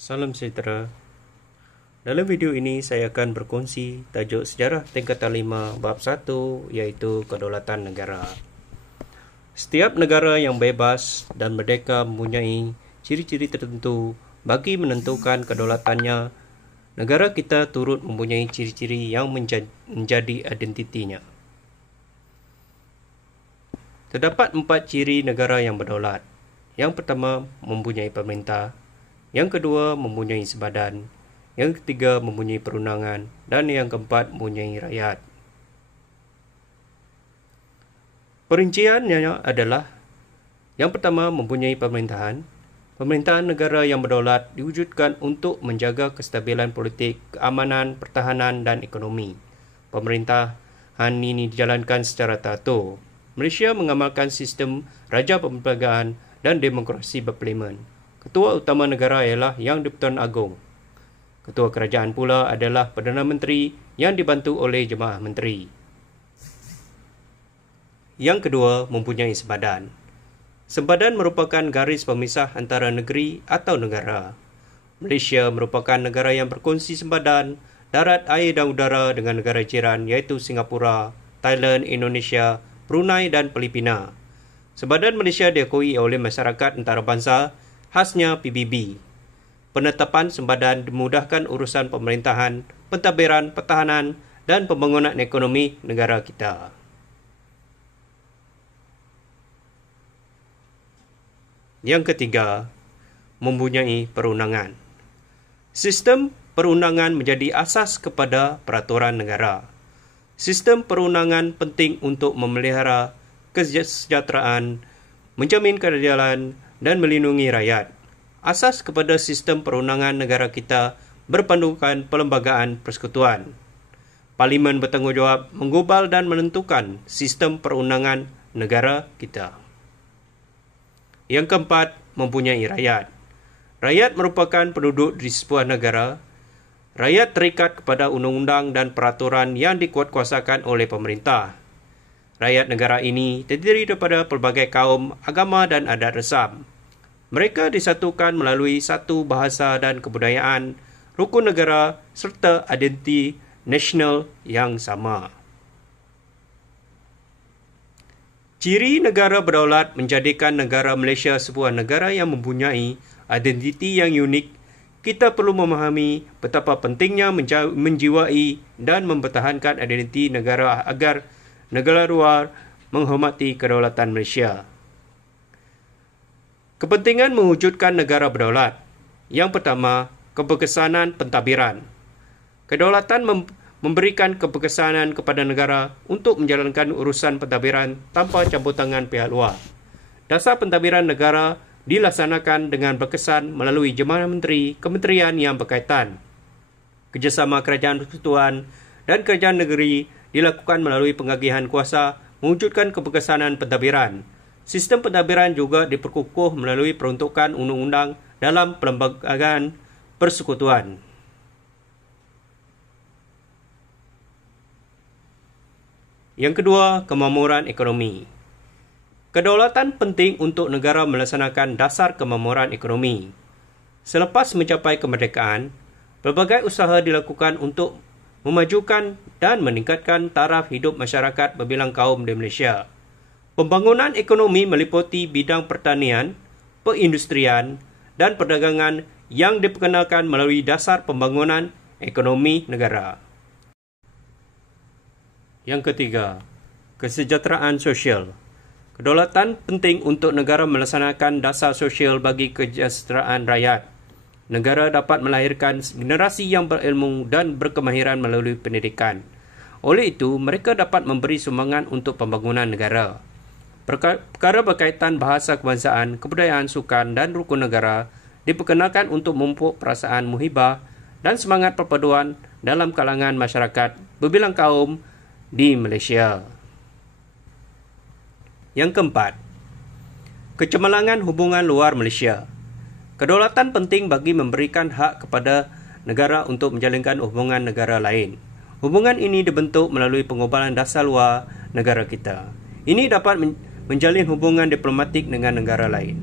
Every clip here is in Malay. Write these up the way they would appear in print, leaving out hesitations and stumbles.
Salam sejahtera. Dalam video ini saya akan berkongsi tajuk sejarah tingkatan 5 bab 1 iaitu kedaulatan negara. Setiap negara yang bebas dan merdeka mempunyai ciri-ciri tertentu bagi menentukan kedaulatannya. Negara kita turut mempunyai ciri-ciri yang menjadi identitinya. Terdapat 4 ciri negara yang berdaulat. Yang pertama, mempunyai pemerintah. Yang kedua, mempunyai sebadan. Yang ketiga, mempunyai perundangan. Dan yang keempat, mempunyai rakyat. Perinciannya adalah: yang pertama, mempunyai pemerintahan. Pemerintahan negara yang berdaulat diwujudkan untuk menjaga kestabilan politik, keamanan, pertahanan dan ekonomi. Pemerintahan ini dijalankan secara teratur. Malaysia mengamalkan sistem raja perlembagaan dan demokrasi berparlimen. Ketua utama negara ialah Yang di-Pertuan Agong. Ketua kerajaan pula adalah Perdana Menteri yang dibantu oleh Jemaah Menteri. Yang kedua, mempunyai sebadan. Sebadan merupakan garis pemisah antara negeri atau negara. Malaysia merupakan negara yang berkongsi sebadan darat, air dan udara dengan negara jiran iaitu Singapura, Thailand, Indonesia, Brunei dan Filipina. Sebadan Malaysia diakui oleh masyarakat antarabangsa, khasnya PBB. Penetapan sebadan dimudahkan urusan pemerintahan, pentadbiran, pertahanan dan pembangunan ekonomi negara kita. Yang ketiga, mempunyai perundangan. Sistem perundangan menjadi asas kepada peraturan negara. Sistem perundangan penting untuk memelihara kesejahteraan, menjamin keadilan dan melindungi rakyat. Asas kepada sistem perundangan negara kita berpandukan Perlembagaan Persekutuan. Parlimen bertanggungjawab menggubal dan menentukan sistem perundangan negara kita. Yang keempat, mempunyai rakyat. Rakyat merupakan penduduk di sebuah negara. Rakyat terikat kepada undang-undang dan peraturan yang dikuatkuasakan oleh pemerintah. Rakyat negara ini terdiri daripada pelbagai kaum, agama dan adat resam. Mereka disatukan melalui satu bahasa dan kebudayaan, rukun negara serta identiti nasional yang sama. Ciri negara berdaulat menjadikan negara Malaysia sebuah negara yang mempunyai identiti yang unik. Kita perlu memahami betapa pentingnya menjiwai dan mempertahankan identiti negara agar negara luar menghormati kedaulatan Malaysia. Kepentingan mewujudkan negara berdaulat. Yang pertama, keberkesanan pentadbiran. Kedaulatan memberikan keberkesanan kepada negara untuk menjalankan urusan pentadbiran tanpa campur tangan pihak luar. Dasar pentadbiran negara dilaksanakan dengan berkesan melalui Jemaah Menteri, kementerian yang berkaitan. Kerjasama kerajaan persekutuan dan kerajaan negeri dilakukan melalui pengagihan kuasa mewujudkan keberkesanan pentadbiran. Sistem pentadbiran juga diperkukuh melalui peruntukan undang-undang dalam Perlembagaan Persekutuan. Yang kedua, kemakmuran ekonomi. Kedaulatan penting untuk negara melaksanakan dasar kemakmuran ekonomi. Selepas mencapai kemerdekaan, pelbagai usaha dilakukan untuk memajukan dan meningkatkan taraf hidup masyarakat berbilang kaum di Malaysia. Pembangunan ekonomi meliputi bidang pertanian, perindustrian dan perdagangan yang diperkenalkan melalui dasar pembangunan ekonomi negara. Yang ketiga, kesejahteraan sosial. Kedaulatan penting untuk negara melaksanakan dasar sosial bagi kesejahteraan rakyat. Negara dapat melahirkan generasi yang berilmu dan berkemahiran melalui pendidikan. Oleh itu, mereka dapat memberi sumbangan untuk pembangunan negara. Perkara berkaitan bahasa kebangsaan, kebudayaan, sukan dan rukun negara diperkenalkan untuk memupuk perasaan muhibah dan semangat perpaduan dalam kalangan masyarakat berbilang kaum di Malaysia. Yang keempat, kecemerlangan hubungan luar Malaysia. Kedaulatan penting bagi memberikan hak kepada negara untuk menjalinkan hubungan negara lain. Hubungan ini dibentuk melalui pengobalan dasar luar negara kita. Ini dapat menjalin hubungan diplomatik dengan negara lain.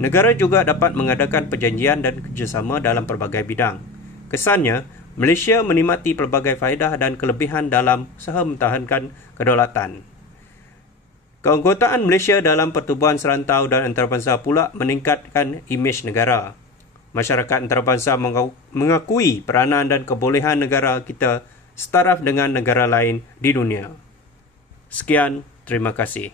Negara juga dapat mengadakan perjanjian dan kerjasama dalam pelbagai bidang. Kesannya, Malaysia menikmati pelbagai faedah dan kelebihan dalam usaha mempertahankan kedaulatan. Keanggotaan Malaysia dalam pertubuhan serantau dan antarabangsa pula meningkatkan imej negara. Masyarakat antarabangsa mengakui peranan dan kebolehan negara kita setaraf dengan negara lain di dunia. Sekian, terima kasih.